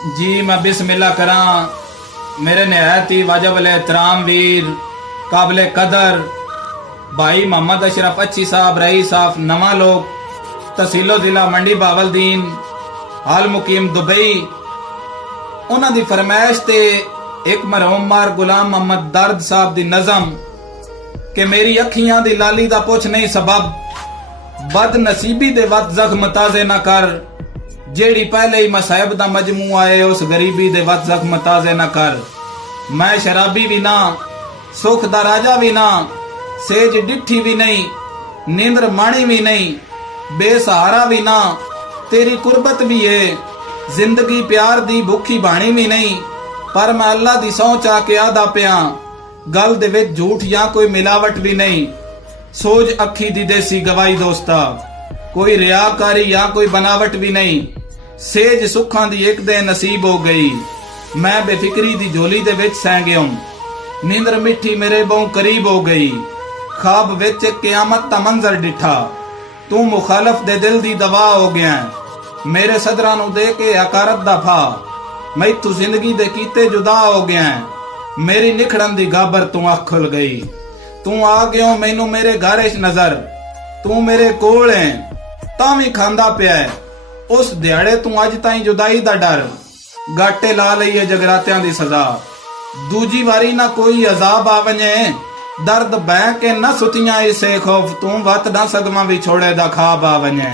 जी मैं बिस्मिल्लाह करा। मेरे नहायत ही वाजब अल एहतराम वीर काबिल कदर भाई मोहम्मद अशरफ अच्छी साहब रई साहब नवा लोग तहसीलो जिला मंडी बावलदीन हाल मुकीम दुबई उन्हां दी फरमाइश ते एक मरहूम मार गुलाम मोहम्मद दर्द साहब दी नज़म कि मेरी अखियां दी लाली दा पुछ नहीं सबब बद नसीबी दे वत जख्म ताजे न कर जेड़ी पहले ही मसायब दा मजमू आए उस गरीबी दे वत जख्म ताजे न कर। मैं शराबी भी ना सुख दा राजा भी ना सेज डिठी भी नहीं नींद्र माणी भी नहीं बेसहारा भी ना तेरी कुर्बत भी है जिंदगी प्यार दी भुखी बाणी भी नहीं पर मैं अल्लाह दी सौं चा के आदा पिया गल दे विच झूठ या कोई मिलावट भी नहीं सोज अखी दी देसी गवाही दोस्ता कोई रियाकारी या कोई बनावट भी नहीं सेज सुखां दी एक दे नसीब हो गई मैं बेफिक्री दी झोली दे विच सै गया नींदर मिठी मेरे बहु करीब हो गई ख्वाब विच क़यामत दा मंजर डिठा तू मुखालफ दे दिल दी दवा हो गया मेरे सदरां नू दे के हकारत दा फा मैं तू जिंदगी दे कीते जुदा हो गया मेरी निखड़न दी गाबर तू अख खुल गई तू आ गयो मैनू मेरे घर च नजर तू मेरे कोल है तां भी खांदा पिया है उस दिहाड़े तू अज ताईं जुदाई दा डर गाटे ला लईए जगरात्यां दी सजा दूजी वारी ना कोई अजाब आ वने दर्द बह के न सुतियां इसे खौफ तू वत ना सगमा भी छोड़े दा खाब आ वने।